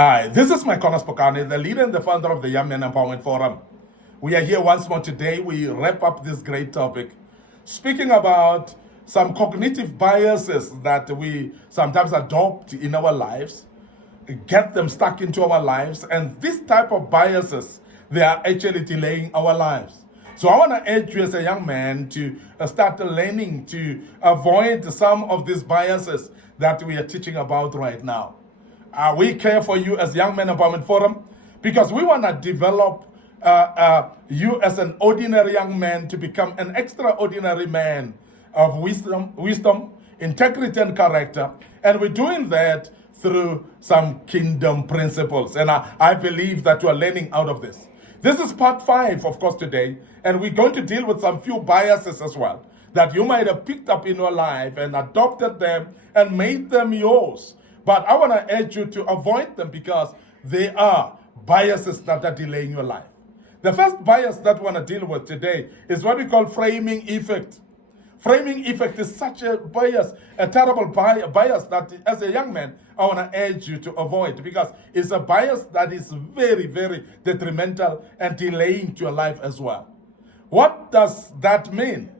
Hi, this is Micornus, Phokane, the leader and the founder of the Young Men Empowerment Forum. We are here once more today. We wrap up this great topic, speaking about some cognitive biases that we sometimes adopt in our lives, get them stuck into our lives, and this type of biases, they are actually delaying our lives. So I want to urge you as a young man to start learning to avoid some of these biases that we are teaching about right now. We care for you as Young Men Empowerment Forum because we want to develop you as an ordinary young man to become an extraordinary man of wisdom, integrity, and character. And we're doing that through some kingdom principles. And I believe that you are learning out of this. This is part 5, of course, today. And we're going to deal with some few biases as well that you might have picked up in your life and adopted them and made them yours. But I want to urge you to avoid them because they are biases that are delaying your life. The first bias that we want to deal with today is what we call framing effect. Framing effect is such a bias, a terrible bias that as a young man, I want to urge you to avoid because it's a bias that is very, very detrimental and delaying to your life as well. What does that mean?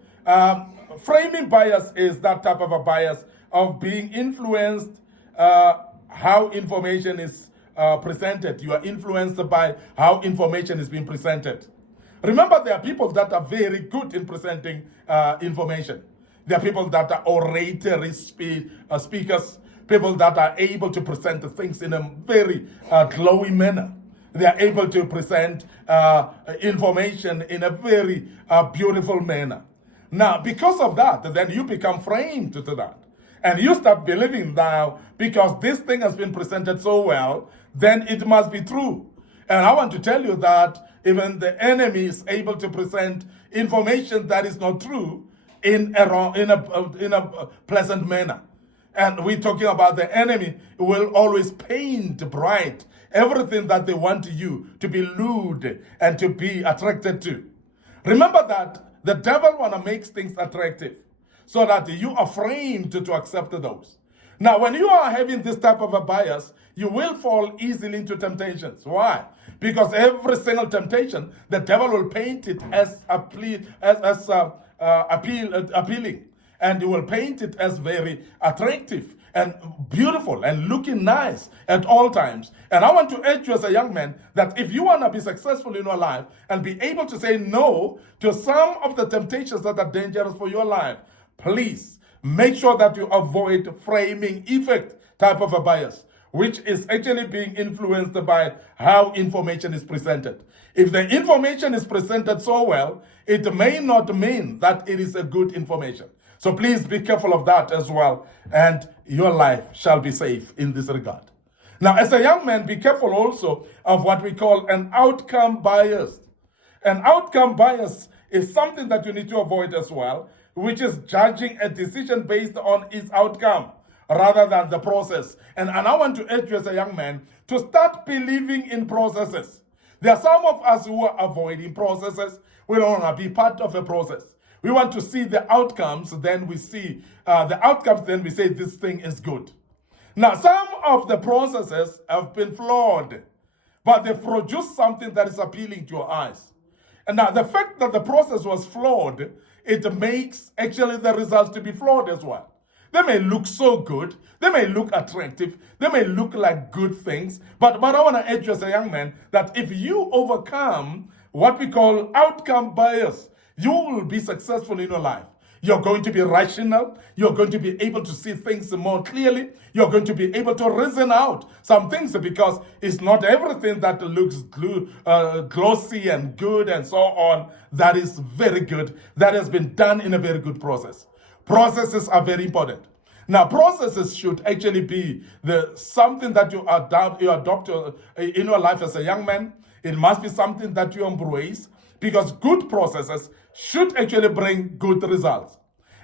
Framing bias is that type of a bias of being influenced how information is presented. You are influenced by how information is being presented. Remember, there are people that are very good in presenting information. There are people that are oratory speakers, people that are able to present things in a very glowing manner. They are able to present information in a very beautiful manner. Now, because of that, then you become framed to that. And you start believing now, because this thing has been presented so well, then it must be true. And I want to tell you that even the enemy is able to present information that is not true in a pleasant manner. And we're talking about the enemy who will always paint bright everything that they want you to be lewd and to be attracted to. Remember that the devil want to make things attractive, so that you are framed to accept those. Now, when you are having this type of a bias, you will fall easily into temptations. Why? Because every single temptation, the devil will paint it as appealing, and he will paint it as very attractive and beautiful and looking nice at all times. And I want to urge you as a young man that if you want to be successful in your life and be able to say no to some of the temptations that are dangerous for your life, please make sure that you avoid framing effect type of a bias, which is actually being influenced by how information is presented. If the information is presented so well, it may not mean that it is a good information. So please be careful of that as well, and your life shall be safe in this regard. Now, as a young man, be careful also of what we call an outcome bias. An outcome bias is something that you need to avoid as well, which is judging a decision based on its outcome rather than the process. And I want to urge you as a young man to start believing in processes. There are some of us who are avoiding processes. We don't want to be part of a process. We want to see the outcomes, then we see the outcomes, then we say this thing is good. Now, some of the processes have been flawed, but they've produced something that is appealing to your eyes. And now the fact that the process was flawed, it makes actually the results to be flawed as well. They may look so good, they may look attractive, they may look like good things, but I want to urge you as a young man that if you overcome what we call outcome bias, you will be successful in your life. You're going to be rational. You're going to be able to see things more clearly. You're going to be able to reason out some things because it's not everything that looks glossy and good and so on that is very good, that has been done in a very good process. Processes are very important. Now, processes should actually be something that you adopt in your life as a young man. It must be something that you embrace because good processes should actually bring good results.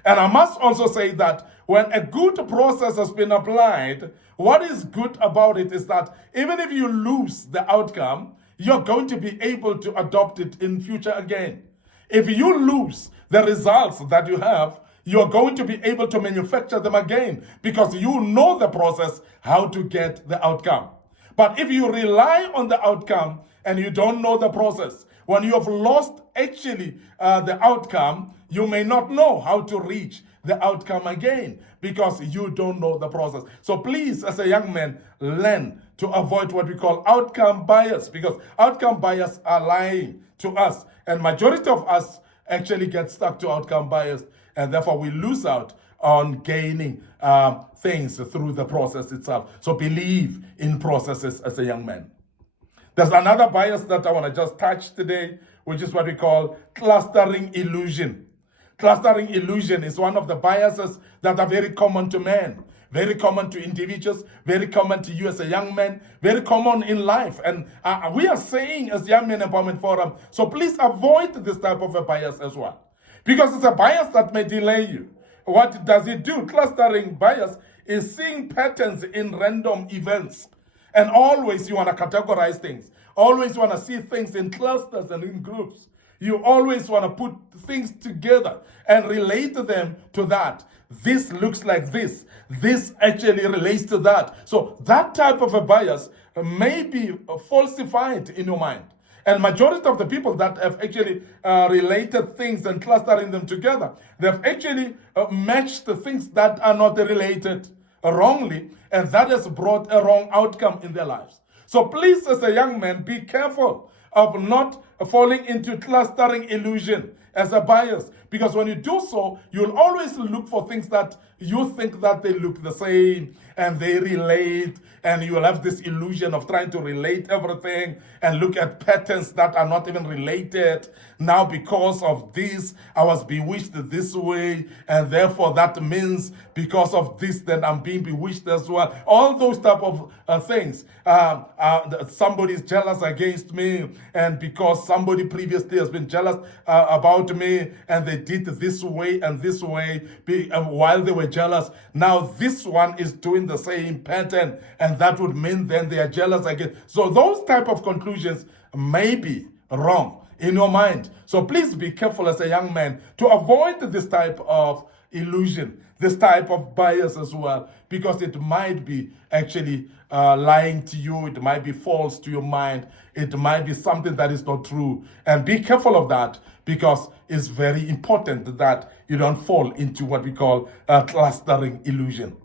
And I must also say that when a good process has been applied, what is good about it is that even if you lose the outcome, you're going to be able to adopt it in future again. If you lose the results that you have, you're going to be able to manufacture them again because you know the process, how to get the outcome. But if you rely on the outcome and you don't know the process, when you have lost actually the outcome, you may not know how to reach the outcome again because you don't know the process. So please, as a young man, learn to avoid what we call outcome bias, because outcome bias are lying to us. And majority of us actually get stuck to outcome bias, and therefore we lose out on gaining things through the process itself. So believe in processes as a young man. There's another bias that I want to just touch today, which is what we call clustering illusion. Clustering illusion is one of the biases that are very common to men, very common to individuals, very common to you as a young man, very common in life. And we are saying as Young Men Empowerment Forum, so please avoid this type of a bias as well, because it's a bias that may delay you. What does it do? Clustering bias is seeing patterns in random events. And always you want to categorize things. Always want to see things in clusters and in groups. You always want to put things together and relate them to that. This looks like this. This actually relates to that. So that type of a bias may be falsified in your mind. And majority of the people that have actually related things and clustering them together, they've actually matched the things that are not related wrongly, and that has brought a wrong outcome in their lives. So please, as a young man, be careful of not falling into clustering illusion as a bias, because when you do so, you'll always look for things that you think that they look the same and they relate, and you will have this illusion of trying to relate everything and look at patterns that are not even related. Now, because of this, I was bewitched this way, and therefore that means because of this, then I'm being bewitched as well. All those type of things. Somebody's jealous against me, and because somebody previously has been jealous about me, and they did this way and this way while they were jealous. Now this one is doing the same pattern, and that would mean then they are jealous again. So those type of conclusions may be wrong in your mind. So please be careful as a young man to avoid this type of illusion, this type of bias as well, because it might be actually lying to you. It might be false to your mind. It might be something that is not true. And be careful of that, because it's very important that you don't fall into what we call a clustering illusion.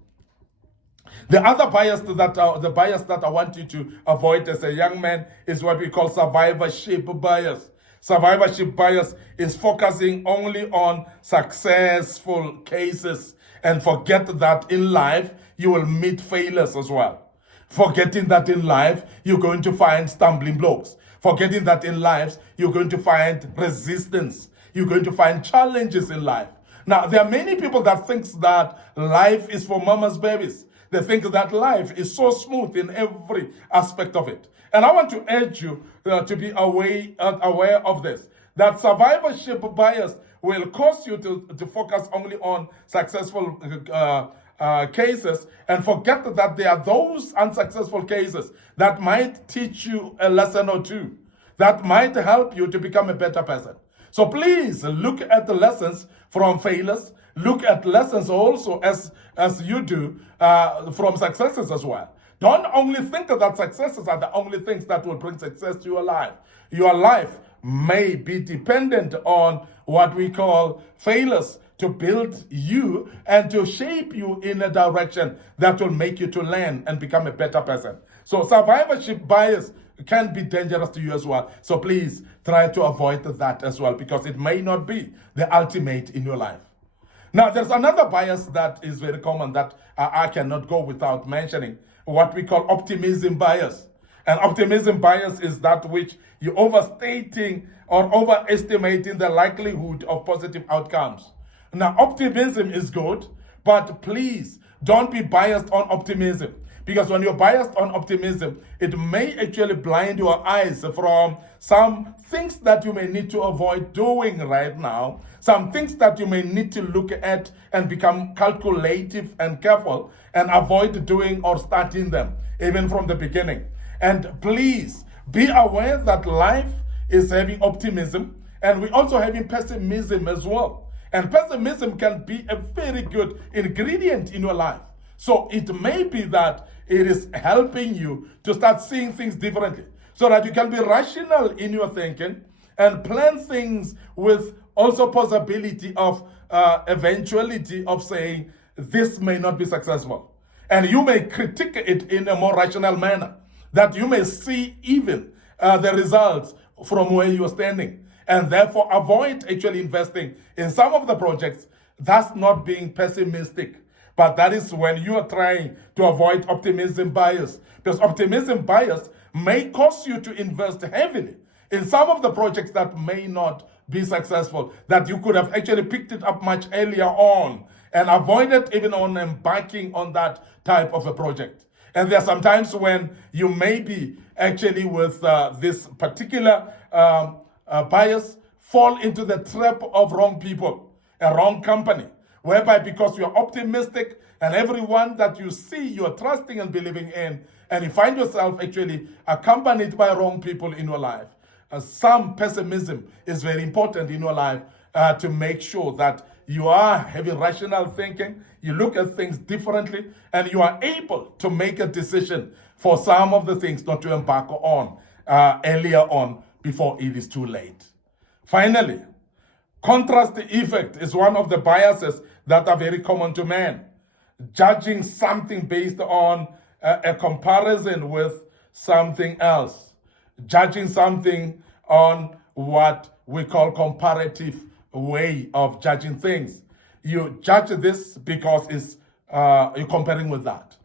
The other bias that I want you to avoid as a young man is what we call survivorship bias. Survivorship bias is focusing only on successful cases and forget that in life you will meet failures as well. Forgetting that in life you're going to find stumbling blocks. Forgetting that in life you're going to find resistance. You're going to find challenges in life. Now, there are many people that think that life is for mama's babies. They think that life is so smooth in every aspect of it. And I want to urge you to be aware of this, that survivorship bias will cause you to focus only on successful cases and forget that there are those unsuccessful cases that might teach you a lesson or two, that might help you to become a better person. So please look at the lessons from failures. Look at lessons also as you do from successes as well. Don't only think that successes are the only things that will bring success to your life. Your life may be dependent on what we call failures to build you and to shape you in a direction that will make you to learn and become a better person. So survivorship bias can be dangerous to you as well. So please try to avoid that as well, because it may not be the ultimate in your life. Now, there's another bias that is very common that I cannot go without mentioning, what we call optimism bias. And optimism bias is that which you're overstating or overestimating the likelihood of positive outcomes. Now, optimism is good, but please don't be biased on optimism. Because when you're biased on optimism, it may actually blind your eyes from some things that you may need to avoid doing right now, some things that you may need to look at and become calculative and careful and avoid doing or starting them, even from the beginning. And please be aware that life is having optimism, and we're also having pessimism as well. And pessimism can be a very good ingredient in your life. So it may be that it is helping you to start seeing things differently so that you can be rational in your thinking and plan things with also possibility of eventuality of saying this may not be successful. And you may critique it in a more rational manner, that you may see even the results from where you are standing, and therefore avoid actually investing in some of the projects. That's not being pessimistic, but that is when you are trying to avoid optimism bias, because optimism bias may cause you to invest heavily in some of the projects that may not be successful, that you could have actually picked it up much earlier on and avoided even on embarking on that type of a project. And there are some times when you may be actually with this particular bias fall into the trap of wrong people, a wrong company, whereby because you're optimistic and everyone that you see you're trusting and believing in, and you find yourself actually accompanied by wrong people in your life. Some pessimism is very important in your life to make sure that you are having rational thinking, you look at things differently, and you are able to make a decision for some of the things not to embark on earlier on before it is too late. Finally, contrast effect is one of the biases that are very common to men. Judging something based on a comparison with something else. Judging something on what we call comparative way of judging things. You judge this because it's you're comparing with that.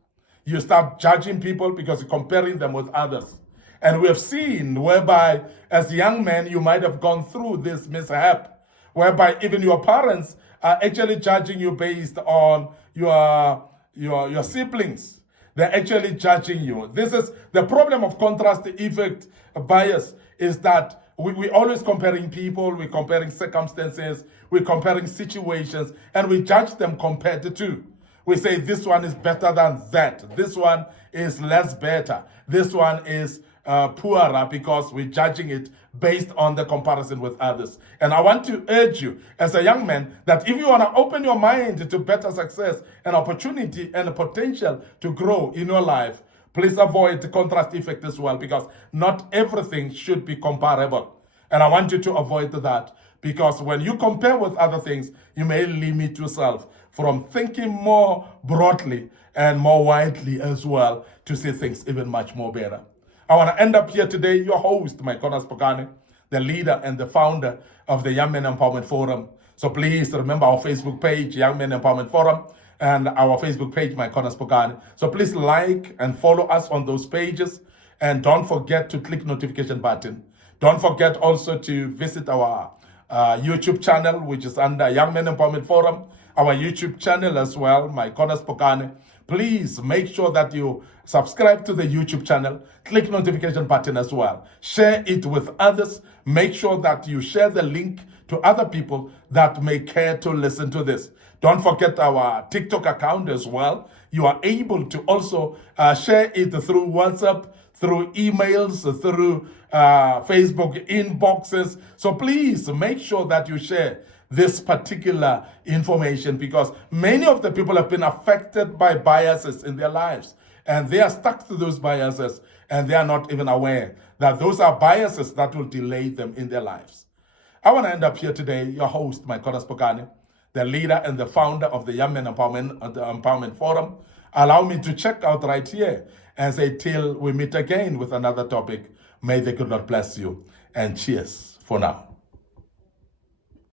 You start judging people because you're comparing them with others. And we have seen whereby as young men you might have gone through this mishap, whereby even your parents are actually judging you based on your siblings. They're actually judging you. This is the problem of contrast effect bias, is that we always comparing people, we're comparing circumstances, we're comparing situations, and we judge them compared to. We say this one is better than that. This one is less better. This one is poorer, because we're judging it based on the comparison with others. And I want to urge you as a young man that if you want to open your mind to better success and opportunity and potential to grow in your life, please avoid the contrast effect as well, because not everything should be comparable. And I want you to avoid that, because when you compare with other things, you may limit yourself from thinking more broadly and more widely as well to see things even much more better. I want to end up here today, your host, Micornus, Phokane, the leader and the founder of the Young Men Empowerment Forum. So please remember our Facebook page, Young Men Empowerment Forum, and our Facebook page, Micornus, Phokane. So please like and follow us on those pages, and don't forget to click notification button. Don't forget also to visit our YouTube channel, which is under Young Men Empowerment Forum, our YouTube channel as well, Micornus, Phokane. Please make sure that you subscribe to the YouTube channel, click notification button as well. Share it with others. Make sure that you share the link to other people that may care to listen to this. Don't forget our TikTok account as well. You are able to also share it through WhatsApp, through emails, through Facebook inboxes. So please make sure that you share this particular information, because many of the people have been affected by biases in their lives, and they are stuck to those biases, and they are not even aware that those are biases that will delay them in their lives. I want to end up here today, your host, Micornus, Phokane, the leader and the founder of the Young Men Empowerment Forum. Allow me to check out right here and say till we meet again with another topic, may the good Lord bless you, and cheers for now.